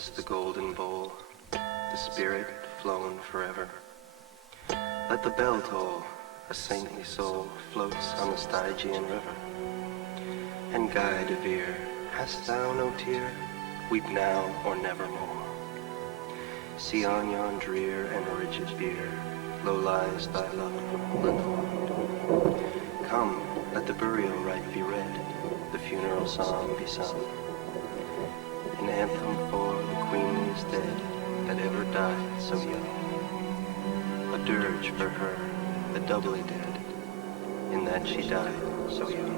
is the golden bowl, the spirit flown forever. Let the bell toll, a saintly soul floats on the Stygian river. And guide a bier, hast thou no tear? Weep now or nevermore. See on yon drear and rigid bier, low lies thy love, Lenore. Come, let the burial rite be read, the funeral song be sung. An anthem for the queenliest dead that ever died so young. A dirge for her, the doubly dead, in that she died so young.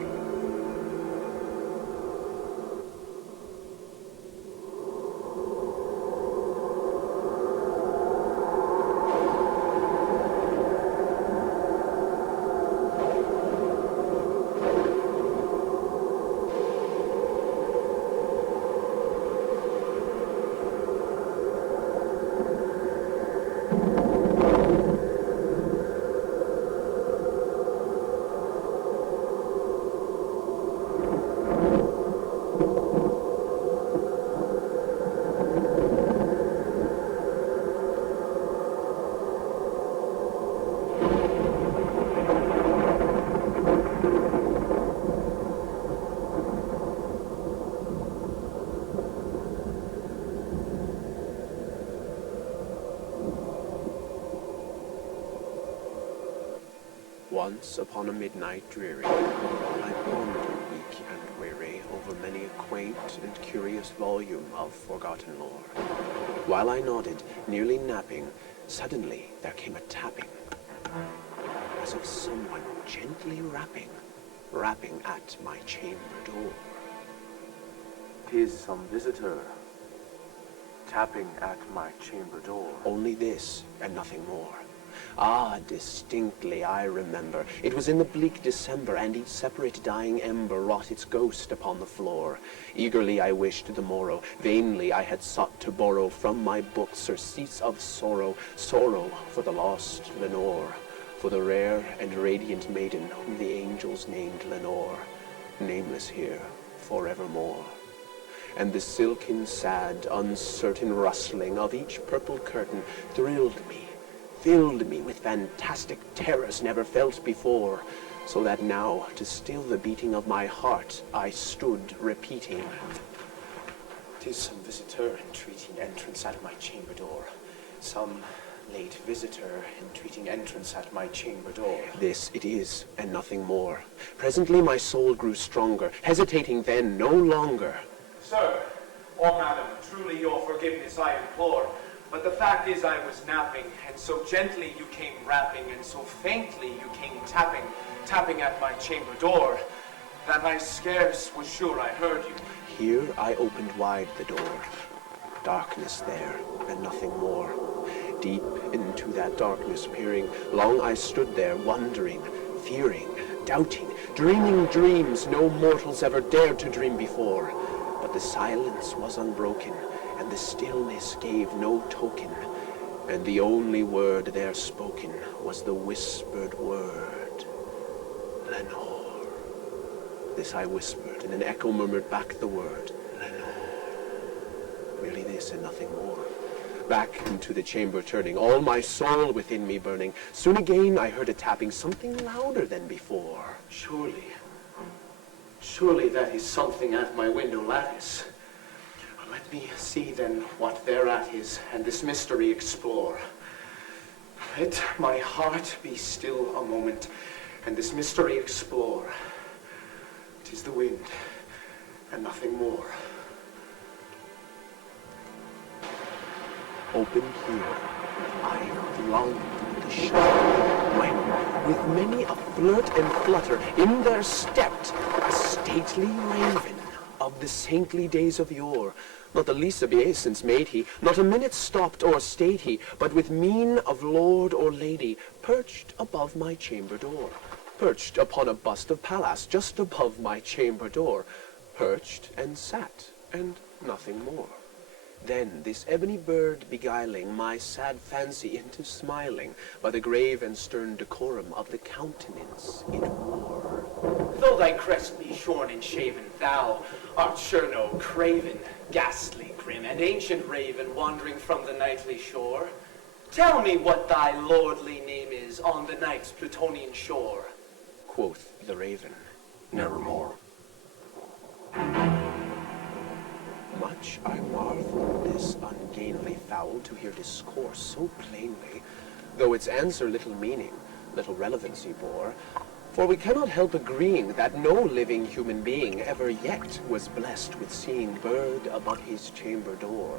Once upon a midnight dreary, while I pondered weak and weary over many a quaint and curious volume of forgotten lore. While I nodded, nearly napping, suddenly there came a tapping, as of someone gently rapping at my chamber door. 'Tis some visitor, tapping at my chamber door. Only this, and nothing more. Ah, distinctly I remember. It was in the bleak December, and each separate dying ember wrought its ghost upon the floor. Eagerly I wished the morrow. Vainly I had sought to borrow from my books surcease of sorrow, sorrow for the lost Lenore, for the rare and radiant maiden whom the angels named Lenore, nameless here forevermore. And the silken, sad, uncertain rustling of each purple curtain thrilled me, filled me with fantastic terrors never felt before, so that now, to still the beating of my heart, I stood repeating, "'Tis some visitor entreating entrance at my chamber door, some late visitor entreating entrance at my chamber door." This it is, and nothing more. Presently my soul grew stronger, hesitating then no longer. "Sir, or madam, truly your forgiveness I implore. But the fact is I was napping, and so gently you came rapping, and so faintly you came tapping at my chamber door, that I scarce was sure I heard you." Here I opened wide the door. Darkness there, and nothing more. Deep into that darkness peering, long I stood there, wondering, fearing, doubting, dreaming dreams no mortals ever dared to dream before. But the silence was unbroken, and the stillness gave no token, and the only word there spoken was the whispered word, "Lenore." This I whispered, and an echo murmured back the word, "Lenore." Merely this and nothing more. Back into the chamber turning, all my soul within me burning, soon again I heard a tapping, something louder than before. Surely that is something at my window lattice. Let me see then what thereat is, and this mystery explore. Let my heart be still a moment, and this mystery explore. 'Tis the wind, and nothing more. Open here, I flung the shutter, when, with many a flirt and flutter, in there stepped a stately raven of the saintly days of yore. Not the least obeisance made he, not a minute stopped or stayed he, but with mien of lord or lady, perched above my chamber door, perched upon a bust of Pallas just above my chamber door, perched and sat, and nothing more. Then this ebony bird beguiling my sad fancy into smiling by the grave and stern decorum of the countenance it wore. Though thy crest be shorn and shaven, thou art sure no craven, ghastly, grim and ancient raven wandering from the nightly shore, tell me what thy lordly name is on the night's Plutonian shore. Quoth the raven, Nevermore. much I marvel this ungainly fowl to hear discourse so plainly, though its answer little meaning, little relevancy bore. For we cannot help agreeing that no living human being ever yet was blessed with seeing bird above his chamber door,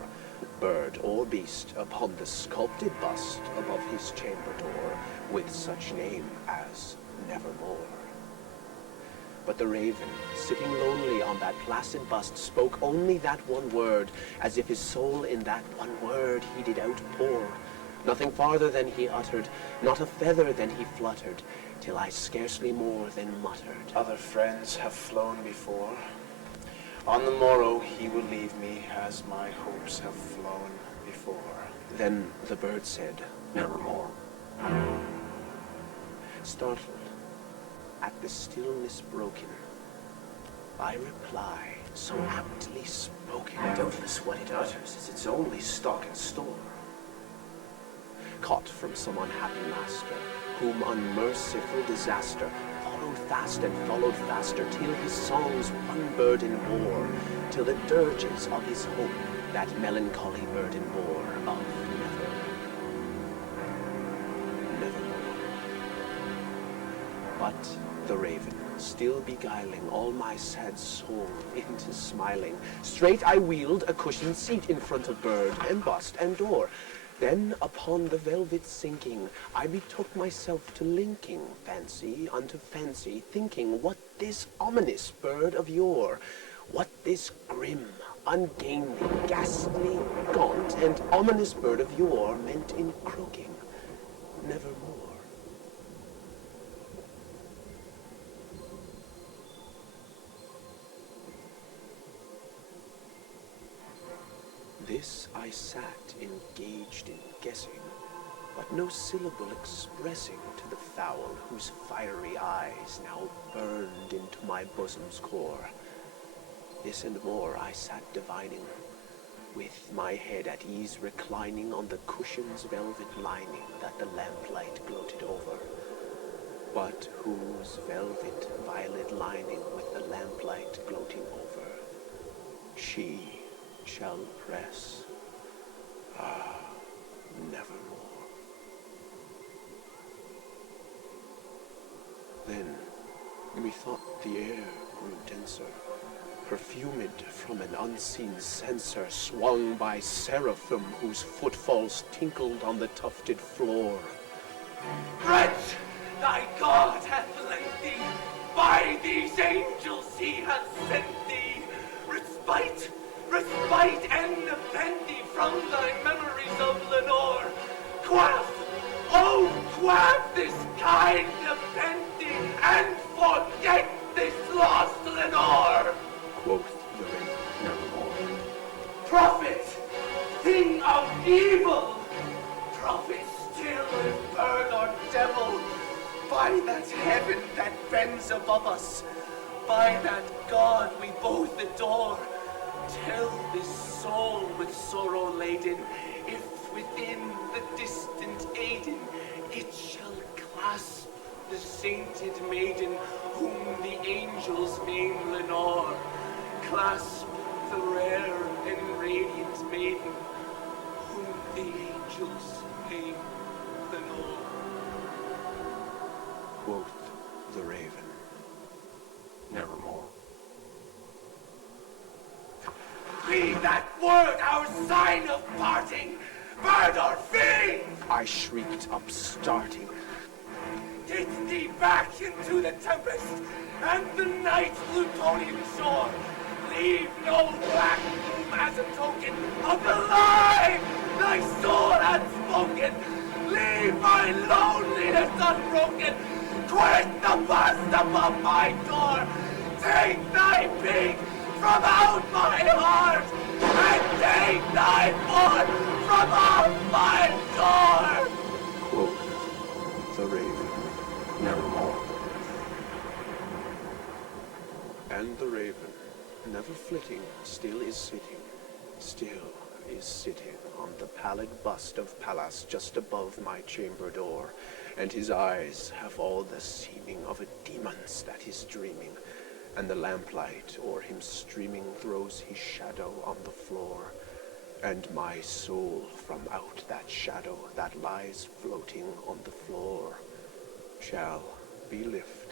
bird or beast upon the sculpted bust above his chamber door, with such name as Nevermore. But the raven, sitting lonely on that placid bust, spoke only that one word, as if his soul in that one word he did outpour. Nothing farther than he uttered, not a feather than he fluttered, till I scarcely more than muttered. Other friends have flown before. On the morrow he will leave me, as my hopes have flown before. Then the bird said, Nevermore. startled at the stillness broken, I reply, so aptly spoken, Doubtless what it utters is its only stock and store. caught from some unhappy master, whom unmerciful disaster followed fast and followed faster, till his songs one burden bore, till the dirges of his hope that melancholy burden bore of nevermore. But the raven, still beguiling all my sad soul into smiling, straight I wheeled a cushioned seat in front of bird and bust and door. Then upon the velvet sinking, I betook myself to linking fancy unto fancy, thinking what this ominous bird of yore, what this grim, ungainly, ghastly, gaunt, and ominous bird of yore meant in croaking nevermore. This I sat engaged in guessing, but no syllable expressing to the fowl whose fiery eyes now burned into my bosom's core. This and more I sat divining, with my head at ease reclining on the cushion's velvet lining that the lamplight gloated over, but whose velvet violet lining with the lamplight gloating over, she shall press, nevermore. Then methought the air grew denser, perfumed from an unseen censer swung by seraphim whose footfalls tinkled on the tufted floor. Wretch, thy God hath lent thee, by these angels he hath sent thee, respite and defend thee from thy memories of Lenore. Quaff this kind nepenthe, and forget this lost Lenore. Quoth the raven, nevermore. Prophet, thing of evil, prophet still if bird or devil, by that heaven that bends above us, by that God we both adore, tell this soul with sorrow laden, if within the distant Aiden it shall clasp the sainted maiden whom the angels name Lenore, clasp the rare and radiant maiden whom the angels name Lenore. Quoth the raven, Nevermore. Be that word our sign of parting, bird or fiend! I shrieked upstarting. Get thee back into the tempest and the night's Plutonian shore. Leave no black gloom as a token of the lie thy soul hath spoken. Leave my loneliness unbroken. Quit the bust above my door. Take thy pig from out my heart, and take thy foot from off my door. Quoth the raven, Nevermore. and the raven, never flitting, still is sitting, still is sitting on the pallid bust of Pallas just above my chamber door, and his eyes have all the seeming of a demon's that is dreaming, and the lamplight o'er him streaming throws his shadow on the floor, and my soul from out that shadow that lies floating on the floor shall be lifted